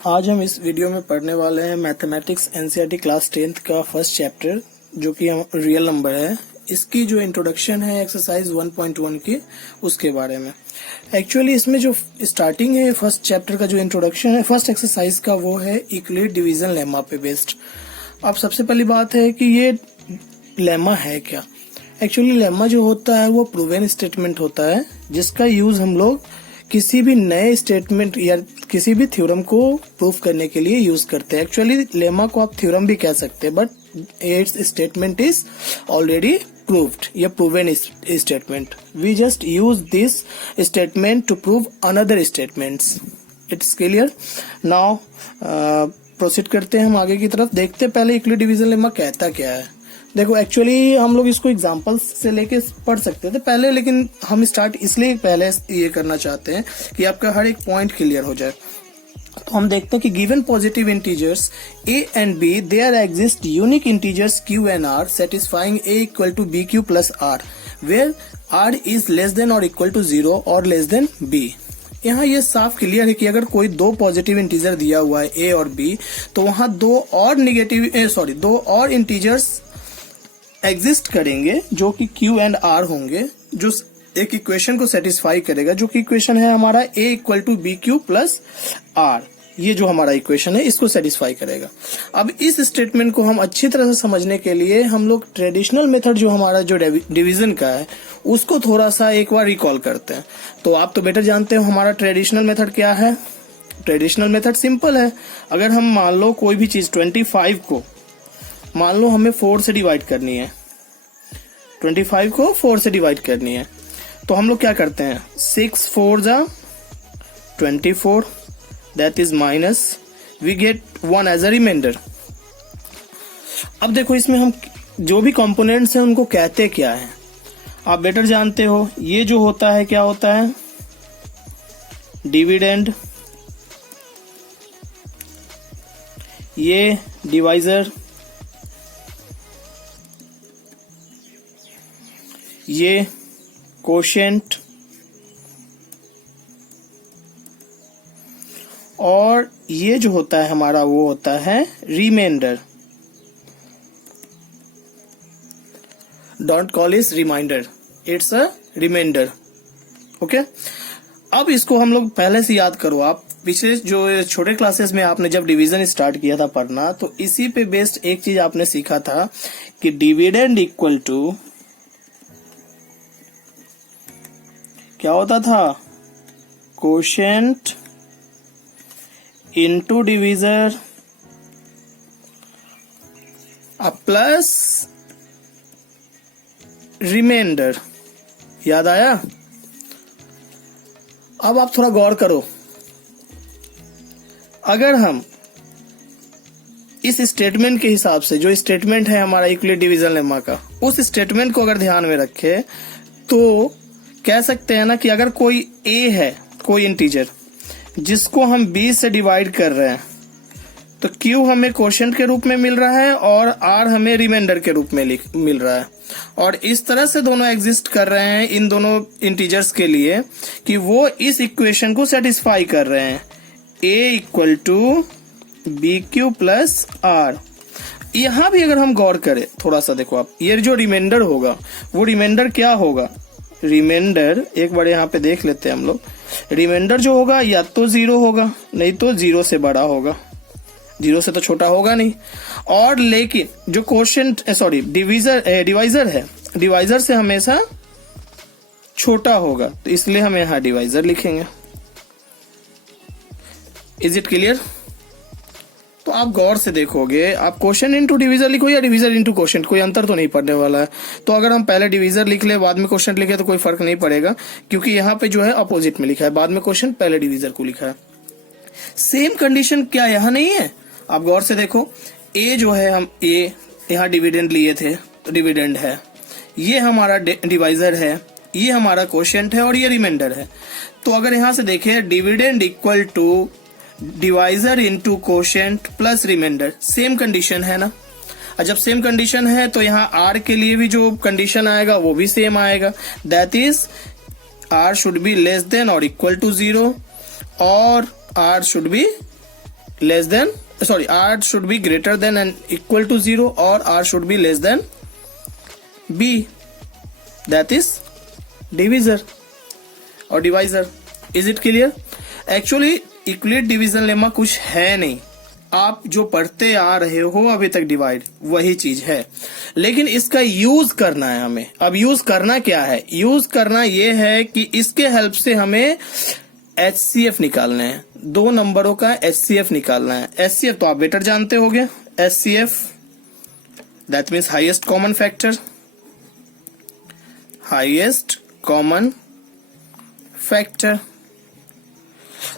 आज हम इस वीडियो में पढ़ने वाले हैं मैथमेटिक्स एनसीईआरटी क्लास 10th का फर्स्ट चैप्टर जो कि रियल नंबर है। इसकी जो इंट्रोडक्शन है एक्सरसाइज 1.1 की उसके बारे में। एक्चुअली इसमें जो स्टार्टिंग है फर्स्ट चैप्टर का जो इंट्रोडक्शन है फर्स्ट एक्सरसाइज का वो है यूक्लिड डिवीजन लेमा पे बेस्ड। अब सबसे पहली बात है कि ये लेमा है क्या। एक्चुअली लेमा जो होता है वो प्रूवन स्टेटमेंट होता है जिसका यूज हम लोग किसी भी नए स्टेटमेंट या किसी भी थ्योरम को प्रूफ करने के लिए यूज करते हैं। एक्चुअली लेमा को आप थ्योरम भी कह सकते हैं but it's statement is already proved या proven statement. We just use this statement to prove another statements. It's clear? Now proceed करते हैं हम आगे की तरफ। देखते हैं पहले यूक्लिड डिवीजन लेमा कहता क्या है। देखो एक्चुअली हम लोग इसको एग्जांपल्स से लेके पढ़ सकते थे पहले, लेकिन हम स्टार्ट इसलिए पहले ये करना चाहते हैं कि आपका हर एक पॉइंट क्लियर हो जाए। तो हम देखते हैं कि given positive integers a and b there exist unique integers q and r satisfying a equal to b q plus r where r is less than और इक्वल टू 0 और लेस देन b। यहाँ ये साफ clear है कि अगर कोई दो पॉजिटिव इंटीजर दिया हुआ है a और b तो वहां दो और इंटीजर्स एग्जिस्ट करेंगे जो कि q एंड r होंगे, जो एक इक्वेशन को सेटिस्फाई करेगा, जो कि इक्वेशन है हमारा a equal to B Q plus r. ये जो हमारा इक्वेशन है इसको सेटिस्फाई करेगा। अब इस स्टेटमेंट को हम अच्छी तरह से समझने के लिए हम लोग ट्रेडिशनल मेथड जो हमारा जो डिवीजन का है उसको थोड़ा सा एक बार रिकॉल करते हैं। तो आप तो बेटर जानते हो हमारा ट्रेडिशनल मेथड क्या है। ट्रेडिशनल मेथड सिंपल है। अगर हम मान लो कोई भी चीज 25 को मान लो हमें 4 से डिवाइड करनी है, 25 को 4 से डिवाइड करनी है, तो हम लोग क्या करते हैं 6 4 जा 24 that is minus we get 1 as a reminder. अब देखो इसमें हम जो भी कंपोनेंट्स हैं उनको कहते क्या है आप बेटर जानते हो। ये जो होता है क्या होता है डिविडेंड, ये डिवाइजर, ये कोशेंट और ये जो होता है हमारा वो होता है रिमाइंडर। डोंट कॉल इस reminder, it's a remainder. Okay, अब इसको हम लोग पहले से याद करो। आप पिछले जो छोटे क्लासेस में आपने जब डिवीजन स्टार्ट किया था पढ़ना तो इसी पे बेस्ड एक चीज आपने सीखा था कि डिविडेंड इक्वल टू क्या होता था quotient into divisor plus reminder. याद आया? अब आप थोड़ा गौर करो। अगर हम इस स्टेटमेंट के हिसाब से जो स्टेटमेंट है हमारा यूक्लिड डिवीजन लेमा का उस स्टेटमेंट को अगर ध्यान में रखे तो कह सकते हैं ना कि अगर कोई a है, कोई इंटीजर जिसको हम b से डिवाइड कर रहे हैं तो q हमें कोशेंट के रूप में मिल रहा है और r हमें रिमाइंडर के रूप में मिल रहा है। और इस तरह से दोनों एग्जिस्ट कर रहे हैं इन दोनों इंटीजर्स के लिए कि वो इस इक्वेशन को सेटिस्फाई कर रहे हैं a equal to B Q plus r. यहां भी अगर हम गौर करें थोड़ा सा देखो आप, ये जो रिमाइंडर होगा वो रिमाइंडर क्या होगा। रिमाइंडर एक बार यहाँ पे देख लेते हैं हम लोग। रिमाइंडर जो होगा या तो 0 होगा नहीं तो 0 से बड़ा होगा, 0 से तो छोटा होगा नहीं। और लेकिन जो कोशेंट डिवाइजर है, डिवाइजर से हमेशा छोटा होगा तो इसलिए हम यहाँ डिवाइजर लिखेंगे। Is it clear? तो आप गौर से देखोगे, आप क्वोशेंट इनटू डिवीजर लिखो या डिवीजर इनटू क्वोशेंट, कोई अंतर तो नहीं पड़ने वाला है। तो अगर हम पहले डिवीजर लिख ले बाद में क्वोशेंट लिखे तो कोई फर्क नहीं पड़ेगा, क्योंकि यहाँ पे जो है अपोजिट में लिखा है, बाद में क्वोशेंट पहले डिवीजर को लिखा है। सेम कंडीशन क्या यहाँ नहीं है? आप गौर से देखो, ए जो है हम ए यहाँ डिविडेंड लिए थे तो डिविडेंड है, ये हमारा डिवाइजर है, ये हमारा क्वोशेंट है और ये रिमाइंडर है। तो अगर यहाँ से देखें dividend equal to divisor into quotient plus reminder, same condition है ना। और जब सेम कंडीशन है तो यहाँ आर के लिए भी जो कंडीशन आएगा वो भी सेम आएगा, that is r should be less than और इक्वल टू 0 और r should be less than, sorry, r should be greater than and equal to 0 और r should be less than b, that is divisor और divisor. Is it clear? Actually Euclid division lemma कुछ है नहीं, आप जो पढ़ते आ रहे हो अभी तक डिवाइड वही चीज है, लेकिन इसका यूज करना है हमें. अब यूज करना क्या है? यूज करना ये है कि इसके हेल्प से हमें HCF निकालना है, 2 नंबरों का HCF निकालना है. HCF तो आप बेटर जानते होंगे. HCF that means highest common factor, highest common factor.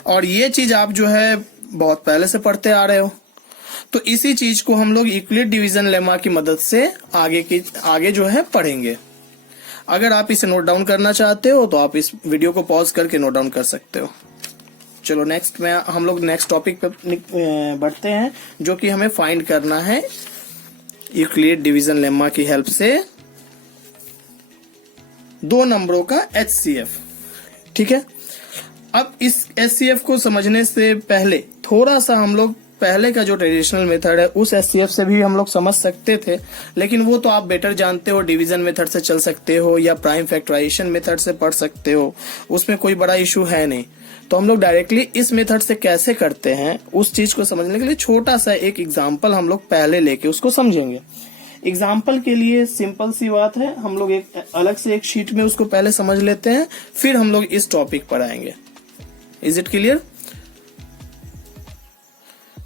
और ये चीज आप जो है बहुत पहले से पढ़ते आ रहे हो, तो इसी चीज को हम लोग यूक्लिड डिवीजन लेमा की मदद से आगे जो है पढ़ेंगे. अगर आप इसे नोट डाउन करना चाहते हो तो आप इस वीडियो को पॉज करके नोट डाउन कर सकते हो. चलो नेक्स्ट में हम लोग नेक्स्ट टॉपिक पे बढ़ते हैं, जो कि हमें फाइंड करना है यूक्लिड डिवीजन लेमा की हेल्प से 2 नंबरों का HCF. ठीक है. अब इस HCF को समझने से पहले थोड़ा सा हम लोग पहले का जो ट्रेडिशनल मेथड है उस HCF से भी हम लोग समझ सकते थे, लेकिन वो तो आप बेटर जानते हो. डिवीजन मेथड से चल सकते हो या प्राइम फैक्टराइजेशन मेथड से पढ़ सकते हो, उसमें कोई बड़ा इशू है नहीं. तो हम लोग डायरेक्टली इस मेथड से कैसे करते हैं उस चीज को समझने के लिए छोटा सा एक एग्जाम्पल हम लोग पहले लेके उसको समझेंगे. एग्जाम्पल के लिए सिंपल सी बात है, हम लोग एक अलग से एक शीट में उसको पहले समझ लेते हैं, फिर हम लोग इस टॉपिक पर आएंगे. Is it clear?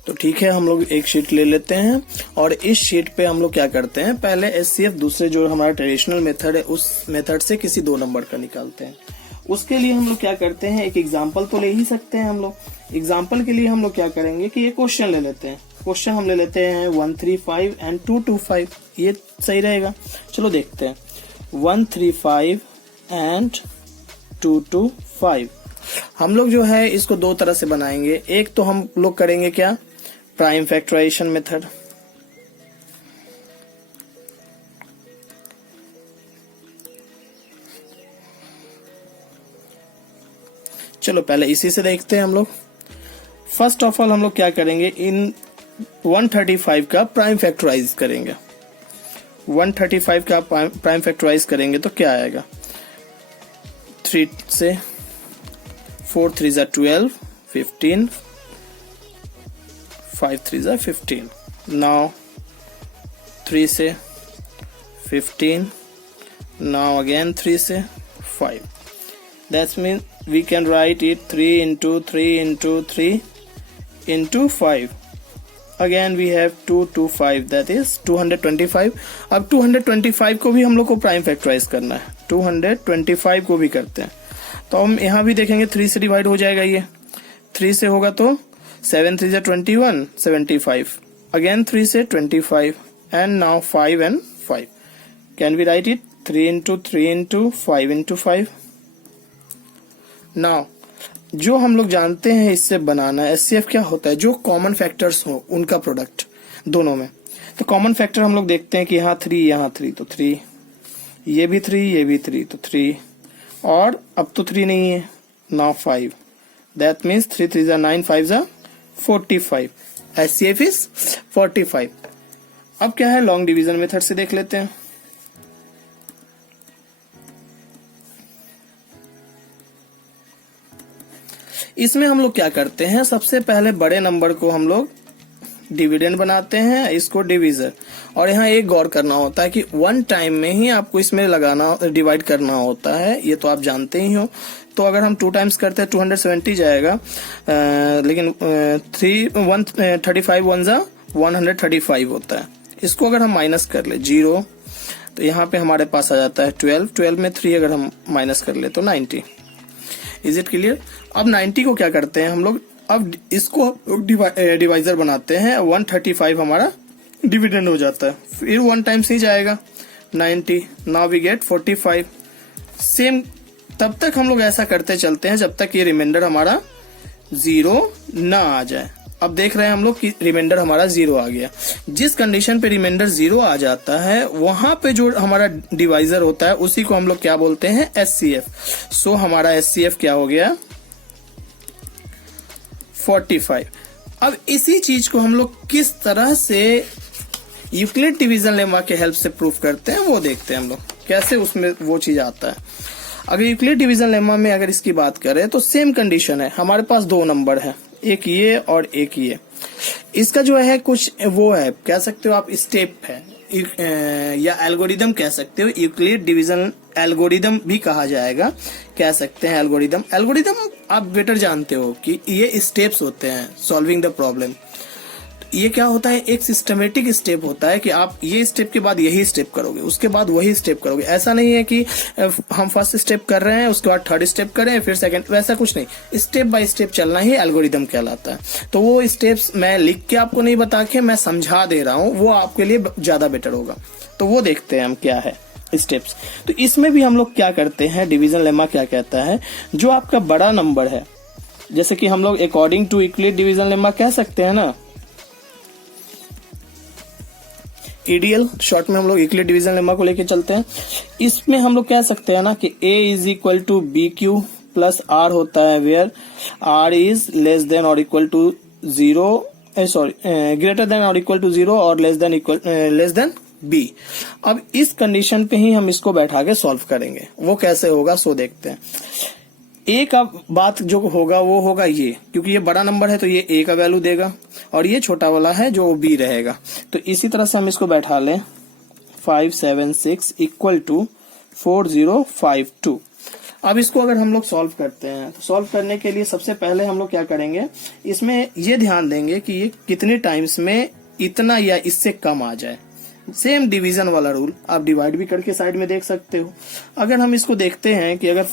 तो ठीक है, हम लोग एक शीट ले लेते हैं और इस शीट पे हम लोग क्या करते हैं, पहले HCF दूसरे जो हमारा ट्रेडिशनल मेथड है उस मेथड से किसी 2 नंबर का निकालते हैं. उसके लिए हम लोग क्या करते हैं, एक एग्जाम्पल तो ले ही सकते हैं हम लोग. एग्जाम्पल के लिए हम लोग क्या करेंगे कि ये क्वेश्चन ले लेते हैं. क्वेश्चन हम ले लेते हैं 135 एंड 225. ये सही रहेगा. चलो देखते हैं 135 एंड 225. हम लोग जो है इसको 2 तरह से बनाएंगे. एक तो हम लोग करेंगे क्या, प्राइम फैक्टराइजेशन मेथड. चलो पहले इसी से देखते हैं हम लोग. फर्स्ट ऑफ ऑल हम लोग क्या करेंगे, इन 135 का प्राइम फैक्टराइज करेंगे. 135 का प्राइम फैक्टराइज करेंगे तो क्या आएगा, 3 से 4 3 12, 15, 5 3 15. Now 3 से 15, now again 3 से 5. That means we can write it 3 into 3 into 3 into 5. Again we have 2 to 5, that is 225. अब 225 को भी हम लोग को प्राइम फैक्टराइज करना है. 225 को भी करते हैं तो हम यहाँ भी देखेंगे 3 से डिवाइड हो जाएगा. ये 3 से होगा तो 7 3 21, 75. अगेन 3 से 25 and now 5 and 5. Can we write it 3 into 3 into 5 into 5. Now जो हम लोग जानते हैं इससे बनाना HCF क्या होता है, जो कॉमन फैक्टर्स हो उनका प्रोडक्ट दोनों में. तो कॉमन फैक्टर हम लोग देखते हैं कि यहाँ 3 यहाँ 3 तो 3, ये भी 3 ये भी 3 तो 3, और अब तो 3 नहीं है, now 5. That means 3 3 9, 5 45. HCF is 45. अब क्या है, लॉन्ग डिवीजन मेथड से देख लेते हैं. इसमें हम लोग क्या करते हैं, सबसे पहले बड़े नंबर को हम लोग डिविडेंड बनाते हैं, इसको डिवीजर. और यहाँ एक गौर करना होता है कि 1 टाइम में ही आपको इसमें लगाना, डिवाइड करना होता है, ये तो आप जानते ही हो. तो अगर हम 2 टाइम्स करते हैं 270 जाएगा, लेकिन 135 135 होता है. इसको अगर हम माइनस कर ले 0 तो यहाँ पे हमारे पास आ जाता है 12 में 3 अगर हम माइनस कर ले तो 90. Is it clear? अब 90 को क्या करते हैं हम लोग, अब इसको डिवाइजर बनाते हैं. 135 हमारा डिविडेंड हो जाता है, फिर 1 टाइम्स ही जाएगा 90. Now we get 45. सेम तब तक हम लोग ऐसा करते चलते हैं जब तक ये रिमाइंडर हमारा 0 ना आ जाए. अब देख रहे हैं हम लोग कि रिमाइंडर हमारा 0 आ गया. जिस कंडीशन पे रिमाइंडर 0 आ जाता है वहां पे जो हमारा डिवाइजर होता है उसी को हम लोग क्या बोलते हैं, HCF. हमारा HCF क्या हो गया, 45. अब इसी चीज को हम लोग किस तरह से यूक्लिड डिवीजन लेमा के हेल्प से प्रूफ करते हैं वो देखते हैं हम लोग, कैसे उसमें वो चीज आता है। अगर यूक्लिड डिवीजन लेमा में अगर इसकी बात करें तो सेम कंडीशन है, हमारे पास दो नंबर है, एक ये और एक ये। इसका जो है कुछ वो है, कह सकते हो आप स्टेप है या एल्गोरिदम कह सकते हो, यूक्लिड डिवीजन एल्गोरिदम भी कहा जाएगा, कह सकते हैं एल्गोरिदम। एल्गोरिदम आप बेटर जानते हो कि ये स्टेप्स होते हैं सॉल्विंग द प्रॉब्लम। ये क्या होता है, एक सिस्टमेटिक स्टेप होता है कि आप ये स्टेप के बाद यही स्टेप करोगे, उसके बाद वही स्टेप करोगे। ऐसा नहीं है कि हम फर्स्ट स्टेप कर रहे हैं उसके बाद थर्ड स्टेप करें फिर सेकंड, वैसा कुछ नहीं। स्टेप बाय स्टेप चलना ही एल्गोरिदम कहलाता है। तो वो स्टेप्स मैं लिख के आपको नहीं बता के मैं समझा दे रहा हूँ, वो आपके लिए ज्यादा बेटर होगा। तो वो देखते हैं हम क्या है स्टेप्स। तो इसमें भी हम लोग क्या करते हैं, डिवीजन लेमा क्या कहता है, जो आपका बड़ा नंबर है, जैसे कि हम लोग according to Euclid division lemma कह सकते हैं ना, ईडीएल शॉर्ट में हम लोग यूक्लिड डिवीजन लेमा को लेके चलते हैं। इसमें हम लोग कह सकते हैं ना कि A is equal to B Q plus R होता है, where R is less than और equal to zero, greater than और इक्वल टू जीरो और लेस देन बी। अब इस कंडीशन पे ही हम इसको बैठा के सॉल्व करेंगे, वो कैसे होगा सो देखते हैं। ए का बात जो होगा वो होगा ये, क्योंकि ये बड़ा नंबर है तो ये ए का वैल्यू देगा और ये छोटा वाला है जो बी रहेगा। तो इसी तरह से हम इसको बैठा लें 576 इक्वल टू 4052। अब इसको अगर हम लोग सॉल्व करते हैं तो सॉल्व करने के लिए सबसे पहले हम लोग क्या करेंगे, इसमें ये ध्यान देंगे कि ये कितने टाइम्स में इतना या इससे कम आ जाए। सेम डिवीजन वाला रूल आप डिवाइड भी करके साइड में देख सकते हो। अगर हम इसको देखते हैं कि अगर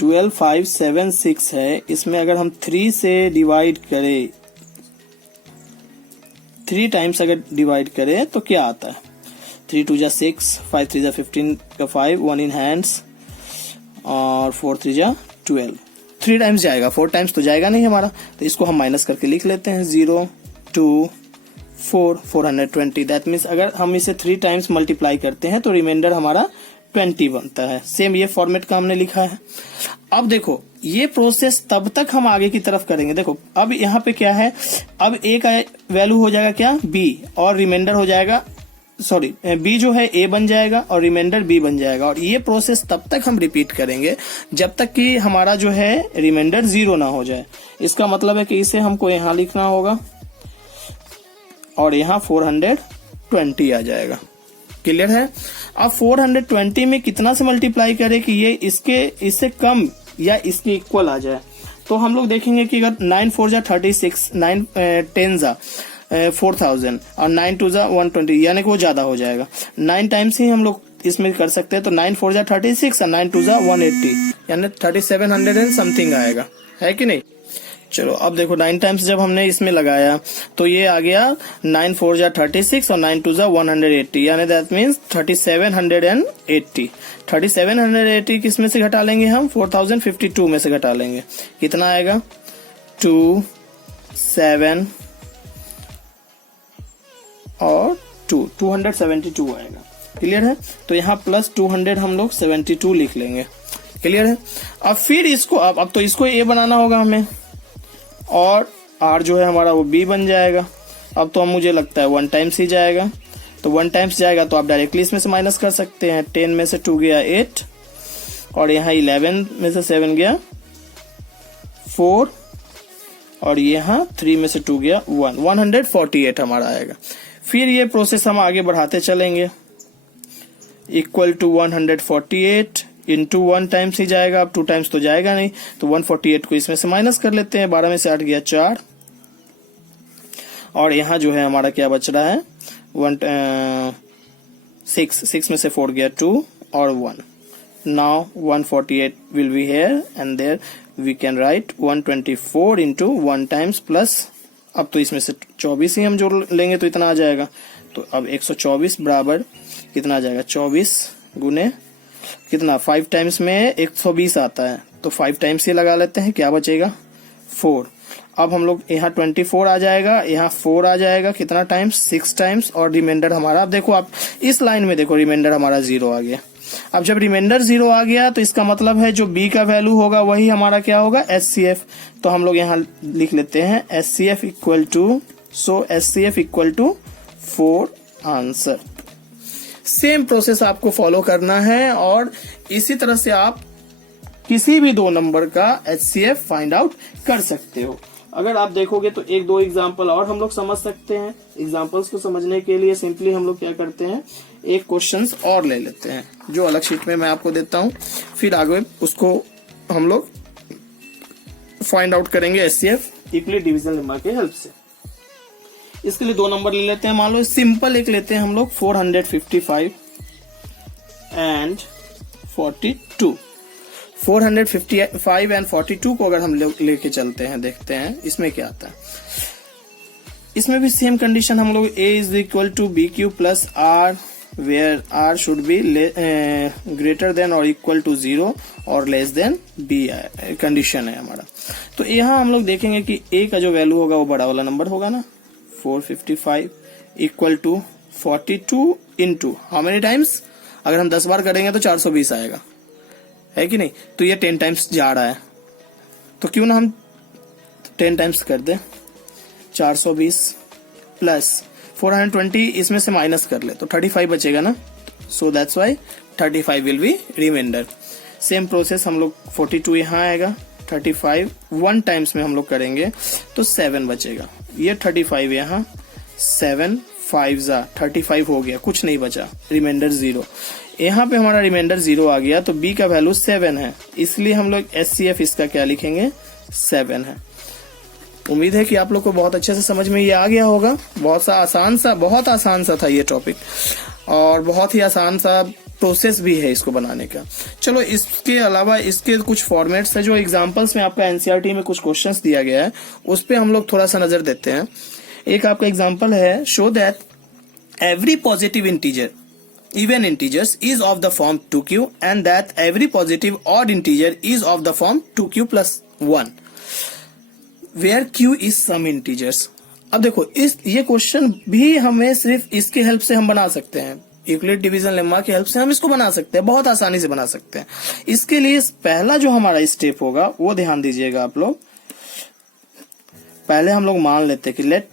12576 है, इसमें अगर हम 3 से डिवाइड करें, 3 टाइम्स अगर डिवाइड करें तो क्या आता है, 3 2 जा 6, 5 3 जा 15 का 5, 1 इन हैंड्स और 4 3 जा 12। 3 टाइम्स जाएगा, 4 टाइम्स तो जाएगा नहीं हमारा, तो इसको हम माइनस करके लिख लेते हैं 0 2 4 420। दैट मीन्स अगर हम इसे 3 टाइम्स मल्टीप्लाई करते हैं तो रिमाइंडर हमारा 20 बनता है। सेम ये फॉर्मेट का हमने लिखा है। अब देखो ये प्रोसेस तब तक हम आगे की तरफ करेंगे। देखो अब यहाँ पे क्या है, अब ए का वैल्यू हो जाएगा क्या, बी, और रिमाइंडर हो जाएगा, सॉरी बी जो है ए बन जाएगा और रिमाइंडर बी बन जाएगा। और ये प्रोसेस तब तक हम रिपीट करेंगे जब तक कि हमारा जो है रिमाइंडर 0 ना हो जाए। इसका मतलब है कि इसे हमको यहाँ लिखना होगा और यहाँ 420 आ जाएगा। क्लियर है। अब 420 में कितना से मल्टीप्लाई करें कि ये इससे कम या इसके इक्वल आ जाए। तो हम लोग देखेंगे कि अगर 9 4 जा 36, 9 10 जा 4000 और 9 2 जा 120, यानी कि वो ज्यादा हो जाएगा। 9 टाइम्स ही हम लोग इसमें कर सकते हैं, तो 9 4 जा 36 और 9 2 जा 180, यानी 3700 एंड समथिंग आएगा, है कि नहीं। चलो अब देखो 9 टाइम्स जब हमने इसमें लगाया तो ये आ गया 9 4 जा 36 और 9 2 जा 180, यानी दैट मीन्स 3780। 3780 किस में से घटा लेंगे हम, 4052 में से घटा लेंगे। कितना आएगा, 2 7 और 272 आएगा। क्लियर है। तो यहाँ प्लस 200 हम लोग 72 लिख लेंगे। क्लियर है। अब फिर इसको अब तो इसको ए बनाना होगा हमें, और आर जो है हमारा वो बी बन जाएगा। अब तो मुझे लगता है 1 टाइम्स ही जाएगा, तो 1 टाइम्स जाएगा तो आप डायरेक्टली इसमें से माइनस कर सकते हैं। 10 में से 2 गया 8 और यहाँ 11 में से 7 गया 4 और यहाँ 3 में से 2 गया 1, 148 हमारा आएगा। फिर ये प्रोसेस हम आगे बढ़ाते चलेंगे। इक्वल टू 148 इंटू 1 टाइम्स ही जाएगा, अब 2 टाइम्स तो जाएगा नहीं, तो 148 को इसमें से माइनस कर लेते हैं। 12 में से 8 गया 4 और यहाँ जो है हमारा क्या बच रहा है 6 में से 4 गया 2 और 1। Now 148 will be here and there we can write 124 into 1 times plus, अब तो इसमें से 24 ही हम जोड़ लेंगे तो इतना आ जाएगा। तो अब 124 बराबर कितना आ जाएगा, 24 गुने कितना, 5 टाइम्स में 120 आता है, तो 5 टाइम्स ही लगा लेते हैं। क्या बचेगा 4। अब हम लोग यहाँ 24 आ जाएगा, यहाँ 4 आ जाएगा, कितना टाइम्स 6 टाइम्स, और रिमाइंडर हमारा, अब देखो आप इस लाइन में देखो रिमाइंडर हमारा 0 आ गया। अब जब रिमाइंडर 0 आ गया तो इसका मतलब है जो बी का वैल्यू होगा वही हमारा क्या होगा, HCF। तो हम लोग यहाँ लिख लेते हैं HCF equal to, so HCF equal to 4 answer. Same process आपको फॉलो करना है और इसी तरह से आप किसी भी 2 नंबर का HCF फाइंड आउट कर सकते हो। अगर आप देखोगे तो 1-2 एग्जाम्पल और हम लोग समझ सकते हैं। एग्जाम्पल्स को समझने के लिए सिंपली हम लोग क्या करते हैं, एक क्वेश्चंस और ले लेते हैं जो अलग शीट में मैं आपको देता हूं, फिर आगे उसको हम लोग फाइंड आउट करेंगे HCF इक्वली डिवीजन लेमा के हेल्प से। इसके लिए 2 नंबर ले लेते हैं। मान लो सिंपल एक लेते हैं हम लोग 455 एंड 42। 455 एंड 42 को अगर हम लेके चलते हैं, देखते हैं इसमें क्या आता है। इसमें भी सेम कंडीशन हम लोग A is equal to B Q plus r, where r should be greater than और इक्वल टू 0 और लेस देन बी कंडीशन है हमारा। तो यहाँ हम लोग देखेंगे कि A का जो वैल्यू होगा वो बड़ा वाला नंबर होगा ना, 455 equal to 42 into how many times, अगर हम 10 बार करेंगे तो 420 आएगा, है कि नहीं। तो ये 10 टाइम्स जा रहा है, तो क्यों ना हम 10 टाइम्स कर दें, 420 प्लस 420 इसमें से माइनस कर ले तो 35 बचेगा ना, so that's why 35 will be reminder. Same process हम लोग 42 यहाँ आएगा, 35 1 टाइम्स में हम लोग करेंगे तो 7 बचेगा, ये 35 यहाँ, 7 5 जा 35 हो गया, कुछ नहीं बचा, रिमाइंडर 0। यहाँ पे हमारा रिमाइंडर 0 आ गया तो B का वैल्यू 7 है, इसलिए हम लोग HCF इसका क्या लिखेंगे, 7 है। उम्मीद है कि आप लोग को बहुत अच्छे से समझ में ये आ गया होगा। बहुत आसान सा था ये टॉपिक और बहुत ही आसान सा प्रोसेस भी है इसको बनाने का। चलो इसके अलावा इसके कुछ फॉर्मेट्स है जो एग्जाम्पल्स में आपका NCERT में कुछ क्वेश्चंस दिया गया है, उस पे हम लोग थोड़ा सा नजर देते हैं। एक आपका एग्जाम्पल है, show that every positive integer even integers is of the form 2q and that every positive odd integer is of the form 2q plus 1 where q is some integers। अब देखो ये क्वेश्चन भी हमें सिर्फ इसके help से हम बना सकते हैं, यूक्लिड डिवीजन लेम्मा की हेल्प से हम इसको बना सकते हैं, बहुत आसानी से बना सकते हैं। इसके लिए पहला जो हमारा स्टेप होगा वो ध्यान दीजिएगा आप लोग। पहले हम लोग मान लेते हैं कि let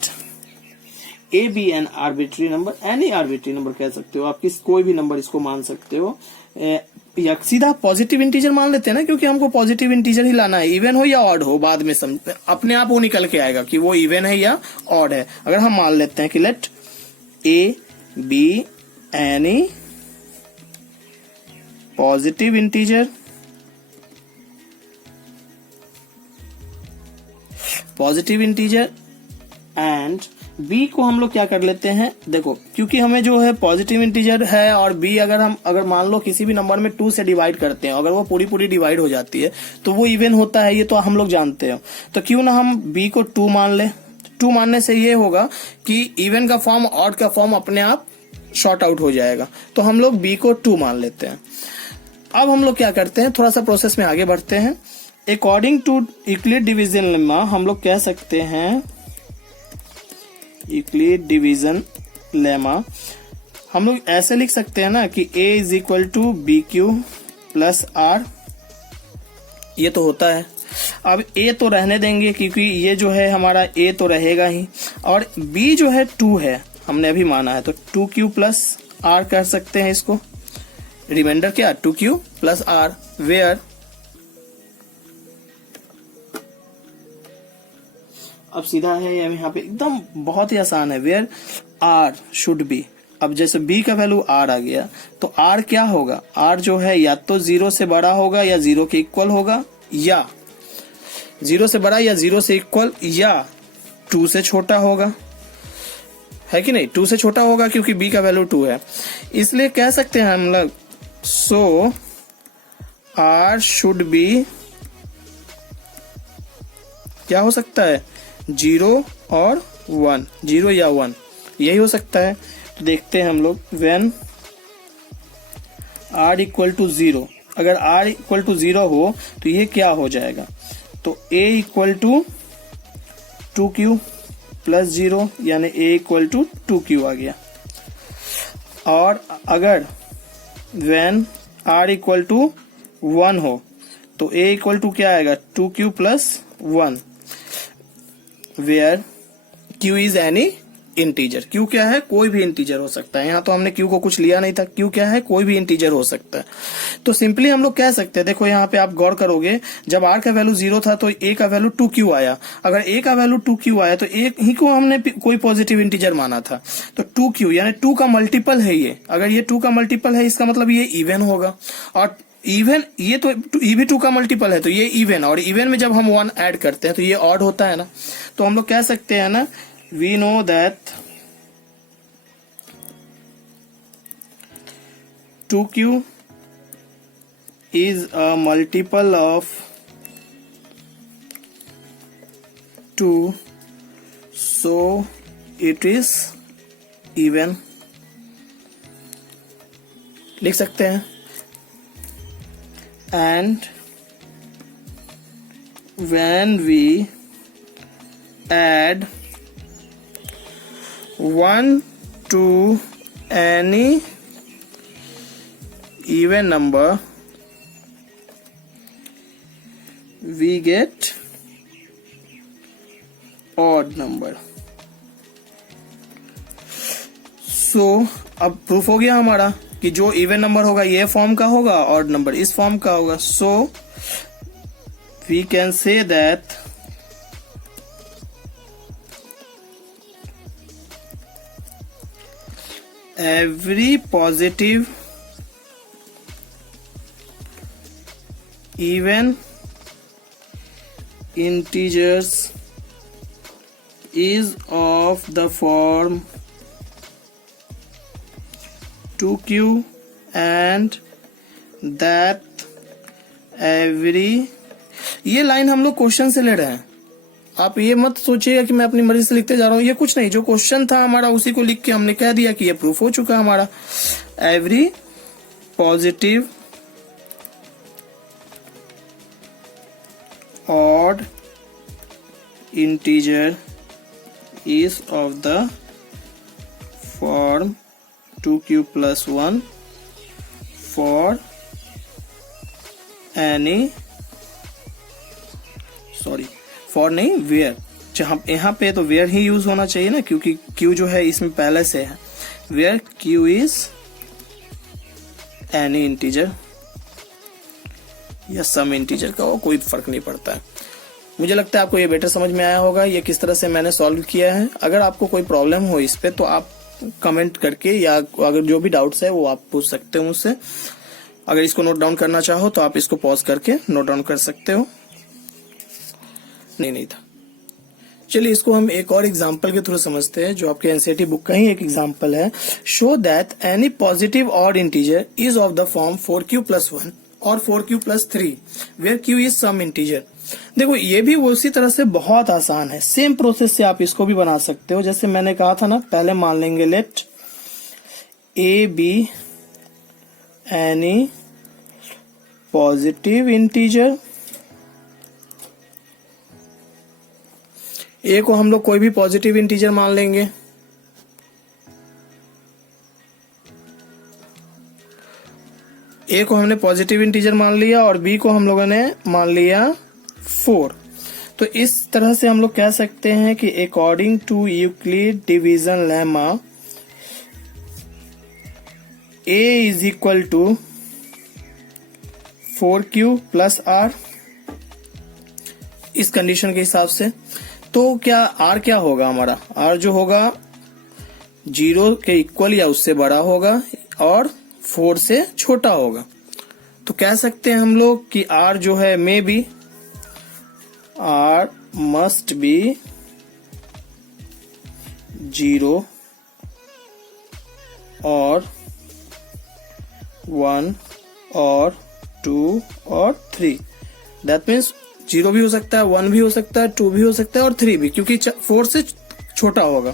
A be an arbitrary number, any arbitrary number कह सकते हो आप, कोई भी नंबर इसको मान सकते हो, या सीधा पॉजिटिव इंटीजर मान लेते हैं ना, क्योंकि हमको पॉजिटिव इंटीजर ही लाना है, इवन हो या ऑड हो, बाद में अपने आप वो निकल के आएगा कि वो इवन है या ऑड है। अगर हम मान लेते हैं कि let A be any positive integer, and B को हम लोग क्या कर लेते हैं, देखो क्योंकि हमें जो है पॉजिटिव इंटीजर है और B अगर मान लो किसी भी नंबर में 2 से डिवाइड करते हैं, अगर वो पूरी डिवाइड हो जाती है तो वो इवन होता है, ये तो हम लोग जानते हैं। तो क्यों ना हम B को 2 मान ले। 2 मानने से ये होगा कि इवन का फॉर्म ऑड का फॉर्म अपने आप शॉर्ट आउट हो जाएगा, तो हम लोग B को 2 मान लेते हैं। अब हम लोग क्या करते हैं, थोड़ा सा प्रोसेस में आगे बढ़ते हैं। According to Euclid division lemma हम लोग कह सकते हैं, यूक्लिड डिवीजन लेमा हम लोग ऐसे लिख सकते हैं ना कि A is equal to B Q plus r, ये तो होता है। अब A तो रहने देंगे क्योंकि ये जो है हमारा A तो रहेगा ही, और B जो है 2 है, हमने अभी माना है, तो 2q प्लस आर कर सकते हैं इसको। रिमाइंडर क्या, 2q प्लस आर, वेयर अब सीधा है यहाँ पे एकदम बहुत ही आसान है, वेयर आर शुड बी। अब जैसे b का वैल्यू r आ गया तो r क्या होगा, r जो है या तो 0 से बड़ा होगा या 0 के इक्वल होगा, या 0 से बड़ा या 0 से इक्वल, या 2 से छोटा होगा, है कि नहीं। 2 से छोटा होगा क्योंकि b का वैल्यू 2 है, इसलिए कह सकते हैं हम लोग सो r शुड बी क्या हो सकता है, 0 और 1, 0 या 1 यही हो सकता है। तो देखते हैं हम लोग, व्हेन r इक्वल टू 0, अगर r इक्वल टू 0 हो तो ये क्या हो जाएगा, तो a equal to 2q plus 0, यानी a इक्वल टू 2q आ गया। और अगर व्हेन r इक्वल टू 1 हो तो a इक्वल टू क्या आएगा 2q plus 1 where q is any integer. q क्या है, कोई भी इंटीजर हो सकता है। यहाँ तो हमने q को कुछ लिया नहीं था, q क्या है, कोई भी इंटीजर हो सकता है। तो सिंपली हम लोग कह सकते हैं, देखो यहाँ पे आप गौर करोगे, जब r का वैल्यू 0 था तो a का वैल्यू 2q आया। अगर a का वैल्यू 2q आया तो एक ही को हमने कोई पॉजिटिव इंटीजर माना था, तो 2q यानी 2 का मल्टीपल है ये। अगर ये 2 का मल्टीपल है इसका मतलब ये इवन होगा, और इवन ये तो ये भी 2 का मल्टीपल है तो ये इवन, और इवन में जब हम 1 ऐड करते हैं तो ये ऑड होता है ना। तो हम लोग कह सकते हैं ना, we know that 2q is a multiple of 2, so it is even। लिख सकते हैं। and when we add 1 to any even number we get odd number। so अब प्रूफ हो गया हमारा कि जो इवन नंबर होगा ये फॉर्म का होगा, ऑड नंबर इस फॉर्म का होगा। So we can say that every positive even integers is of the form 2q and that every, ये लाइन हम लोग क्वेश्चन से ले रहे हैं। आप ये मत सोचिएगा कि मैं अपनी मर्जी से लिखते जा रहा हूँ, ये कुछ नहीं, जो क्वेश्चन था हमारा उसी को लिख के हमने कह दिया कि ये प्रूफ हो चुका हमारा। Every positive odd integer is of the form 2q plus 1 for any, sorry for नहीं, वेयर। जहां यहाँ पे तो वेयर ही यूज होना चाहिए ना, क्योंकि q जो है इसमें पहले से है। Where q is any integer या सम इंटीजर का हो, कोई फर्क नहीं पड़ता है। मुझे लगता है आपको ये बेटर समझ में आया होगा ये किस तरह से मैंने सॉल्व किया है। अगर आपको कोई प्रॉब्लम हो इस पे तो आप कमेंट करके, या अगर जो भी डाउट्स है वो आप पूछ सकते हो मुझसे। अगर इसको नोट डाउन करना चाहो तो आप इसको पॉज करके नोट डाउन कर सकते हो। नहीं था। चलिए इसको हम एक और एग्जांपल के थ्रू समझते हैं, जो आपके एनसीईआरटी बुक का ही एक एग्जांपल है। Show that any positive odd integer is of the form 4q plus 1 और 4q plus 3 where q is some integer. देखो ये भी उसी तरह से बहुत आसान है, सेम प्रोसेस से आप इसको भी बना सकते हो। जैसे मैंने कहा था ना, पहले मान लेंगे let A be any positive integer. A को हम लोग कोई भी पॉजिटिव इंटीजर मान लेंगे। ए को हमने पॉजिटिव इंटीजर मान लिया और बी को हम लोगों ने मान लिया 4। तो इस तरह से हम लोग कह सकते हैं कि according to Euclid division lemma a is equal to 4q plus r। इस कंडीशन के हिसाब से तो क्या r क्या होगा हमारा, r जो होगा 0 के इक्वल या उससे बड़ा होगा और 4 से छोटा होगा। तो कह सकते हैं हम लोग कि r जो है may be r must be 0 और 1 और 2 और 3। दैट मीन्स 0 भी हो सकता है, 1 भी हो सकता है, 2 भी हो सकता है और 3 भी, क्योंकि 4 से छोटा होगा।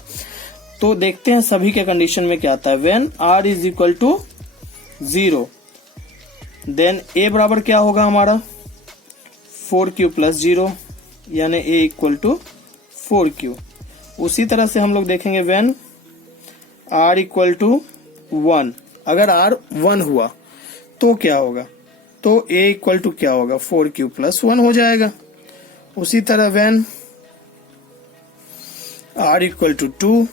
तो देखते हैं सभी के कंडीशन में क्या आता है। When r is equal to 0 then a बराबर क्या होगा हमारा 4q प्लस 0, यानी a इक्वल टू 4q। उसी तरह से हम लोग देखेंगे व्हेन r इक्वल टू 1, अगर r 1 हुआ तो क्या होगा, तो a इक्वल टू क्या होगा, 4q प्लस 1 हो जाएगा। उसी तरह व्हेन r इक्वल टू 2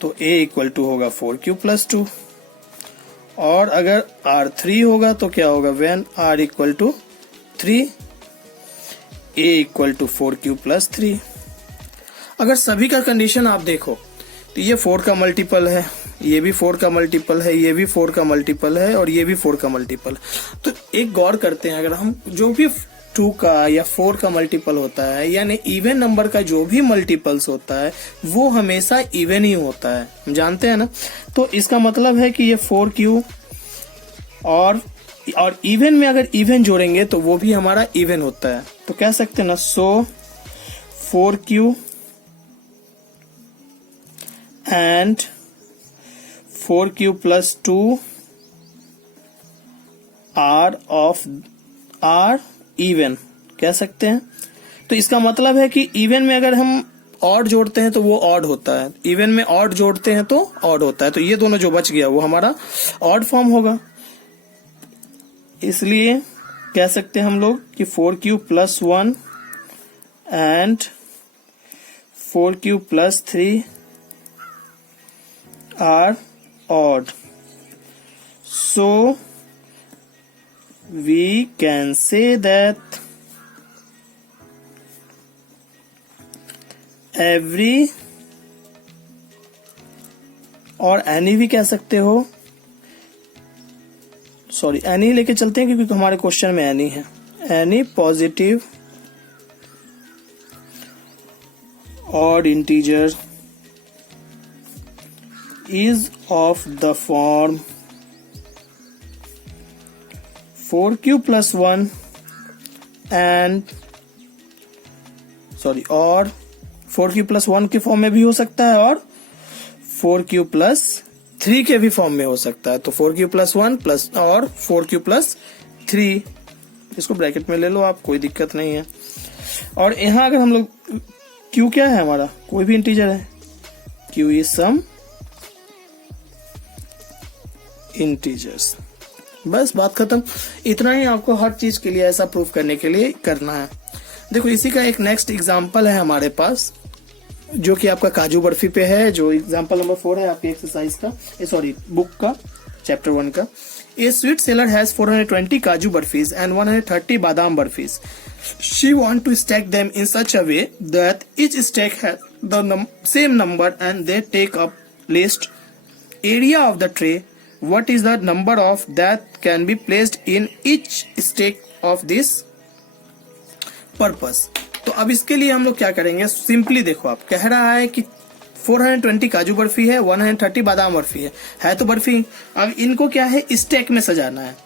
तो a इक्वल टू होगा 4q प्लस 2। और अगर r 3 होगा तो क्या होगा, when r equal to 3 a equal to 4q plus 3। अगर सभी का कंडीशन आप देखो तो ये 4 का मल्टीपल है, ये भी 4 का मल्टीपल है, ये भी 4 का मल्टीपल है और ये भी 4 का मल्टीपल। तो एक गौर करते हैं, अगर हम जो भी 2 का या 4 का मल्टीपल होता है, यानी इवन नंबर का जो भी मल्टीपल्स होता है वो हमेशा इवन ही होता है, हम जानते हैं ना। तो इसका मतलब है कि ये 4q और इवन में अगर इवन जोड़ेंगे तो वो भी हमारा इवन होता है। तो कह सकते हैं ना, so 4q and 4q plus 2 are even कह सकते हैं। तो इसका मतलब है कि इवन में अगर हम ऑड जोड़ते हैं तो वो ऑड होता है, इवन में ऑड जोड़ते हैं तो ऑड होता है। तो ये दोनों जो बच गया वो हमारा ऑड फॉर्म होगा। इसलिए कह सकते हैं हम लोग कि 4q प्लस 1 and 4q plus 3 are odd. So we can say that every, और any भी कह सकते हो, सॉरी any लेके चलते हैं क्योंकि हमारे क्वेश्चन में any है। any positive odd integer is of the form 4q plus 1 and और 4q plus 1 के फॉर्म में भी हो सकता है और 4q plus 3 के भी फॉर्म में हो सकता है। तो 4q plus 1 प्लस और 4q plus 3, इसको ब्रैकेट में ले लो आप, कोई दिक्कत नहीं है। और यहाँ अगर हम लोग q क्या है हमारा, कोई भी इंटीजर है, q इज सम इंटीजर्स। बस बात खत्म। इतना ही आपको हर चीज के लिए ऐसा प्रूफ करने के लिए करना है। देखो इसी का एक नेक्स्ट एग्जांपल है हमारे पास, जो कि आपका काजू बर्फी पे है, जो एग्जांपल नंबर 4 है आपकी एक्सरसाइज का, सॉरी बुक का, चैप्टर 1 का। ए स्वीट सेलर हैज 420 काजू बर्फीज एंड 130 बादाम barfis. She want to stack them in such a way that each stack has the same number and they take up least area of the tray. What is the number of that can be placed in each stack of this purpose? तो अब इसके लिए हम लोग क्या करेंगे, simply देखो, आप कह रहा है कि 420 काजू बर्फी है, 130 बादाम बर्फी है तो बर्फी। अब इनको क्या है, स्टैक में सजाना है,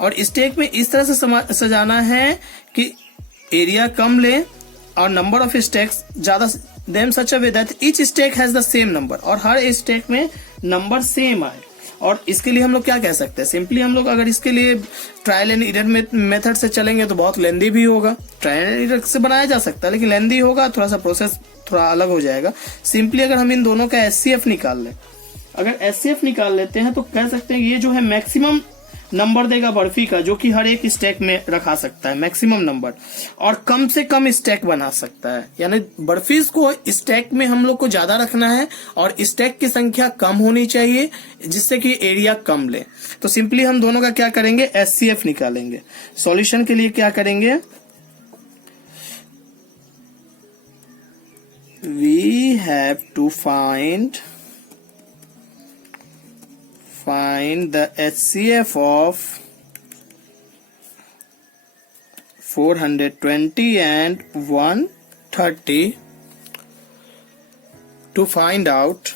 और स्टैक में इस तरह से सजाना है कि एरिया कम ले और नंबर ऑफ स्टैक्स ज्यादा, them such a way that each stack has the same number, और हर स्टैक में नंबर सेम आए। और इसके लिए हम लोग क्या कह सकते हैं, सिंपली हम लोग अगर इसके लिए ट्रायल एंड एरर मेथड से चलेंगे तो बहुत लेंदी भी होगा। ट्रायल एंड एरर से बनाया जा सकता है लेकिन लेंदी होगा, थोड़ा सा प्रोसेस थोड़ा अलग हो जाएगा। सिंपली अगर हम इन दोनों का एचसीएफ निकाल लें, अगर एचसीएफ निकाल लेते हैं तो कह सकते हैं ये जो है मैक्सिमम नंबर देगा बर्फी का, जो कि हर एक स्टैक में रखा सकता है मैक्सिमम नंबर, और कम से कम स्टैक बना सकता है। यानी बर्फीज को स्टैक में हम लोग को ज्यादा रखना है और स्टैक की संख्या कम होनी चाहिए, जिससे कि एरिया कम ले। तो सिंपली हम दोनों का क्या करेंगे, एचसीएफ निकालेंगे। सॉल्यूशन के लिए क्या करेंगे, we have to find the HCF of 420 and 130 to find out,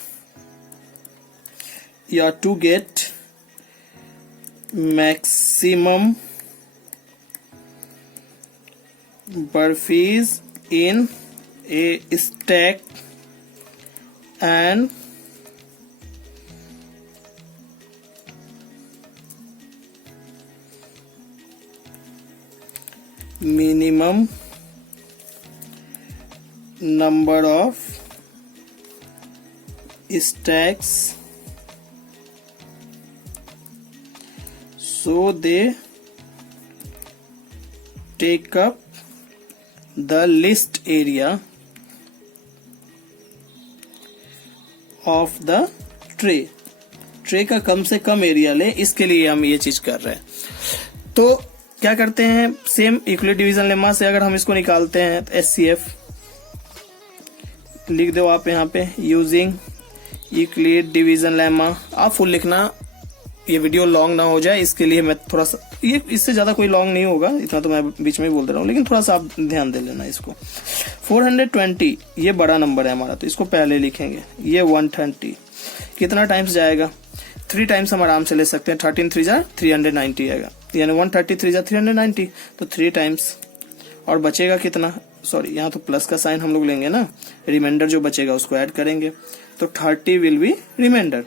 yeah, to get maximum burpees in a stack and minimum number of stacks so they take up the least area of the tray का कम से कम area ले, इसके लिए हम ये चीज कर रहे हैं। तो क्या करते हैं, सेम यूक्लिड डिवीजन लेमा से अगर हम इसको निकालते हैं तो HCF लिख दो आप यहाँ पे, यूजिंग यूक्लिड डिवीजन लेमा। आप फुल लिखना, ये वीडियो लॉन्ग ना हो जाए इसके लिए मैं थोड़ा सा, ये इससे ज्यादा कोई लॉन्ग नहीं होगा, इतना तो मैं बीच में ही बोल दे रहा हूँ, लेकिन थोड़ा सा आप ध्यान दे लेना इसको। 420 ये बड़ा नंबर है हमारा, तो इसको पहले लिखेंगे। ये 130 कितना टाइम्स जाएगा, 3 टाइम्स हम आराम से ले सकते हैं। 13 3 जा 390 आएगा, यानी 130 3 जा 390, तो 3 टाइम्स। और बचेगा कितना, सॉरी यहाँ तो प्लस का साइन हम लोग लेंगे ना, रिमाइंडर जो बचेगा उसको ऐड करेंगे, तो 30 विल बी रिमाइंडर।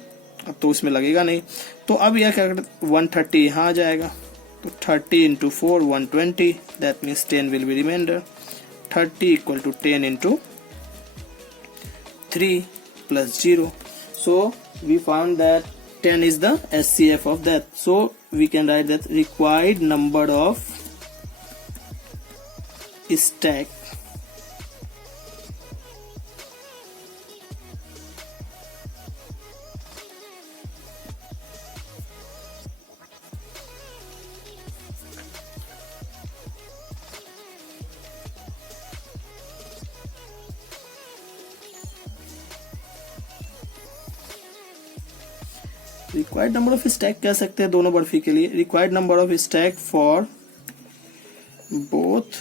अब तो उसमें लगेगा नहीं, तो अब यह क्या करते, 130 यहाँ आ जाएगा, तो 30 into 4 120, that means 10 will be reminder. 30 equal to 10 into 3 plus 0, so we found that 10 is the SCF of that, so we can write that required number of stack required number of stack कह सकते हैं दोनों बर्फी के लिए। Required number of stack for both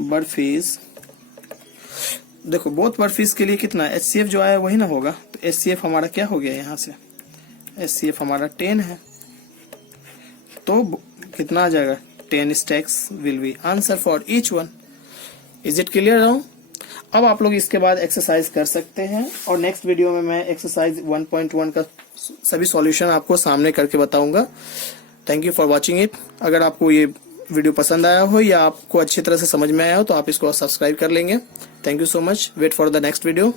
barfis, देखो both बर्फीज के लिए कितना, HCF जो आया वही ना होगा, तो HCF हमारा क्या हो गया, यहाँ से HCF हमारा 10 है, तो कितना आ जाएगा, 10 stacks will be answer for each one. Is it clear now? अब आप लोग इसके बाद एक्सरसाइज कर सकते हैं, और नेक्स्ट वीडियो में मैं एक्सरसाइज 1.1 का सभी सॉल्यूशन आपको सामने करके बताऊंगा। Thank you for watching it. अगर आपको ये वीडियो पसंद आया हो या आपको अच्छी तरह से समझ में आया हो तो आप इसको सब्सक्राइब कर लेंगे। Thank you so much. Wait for the next video.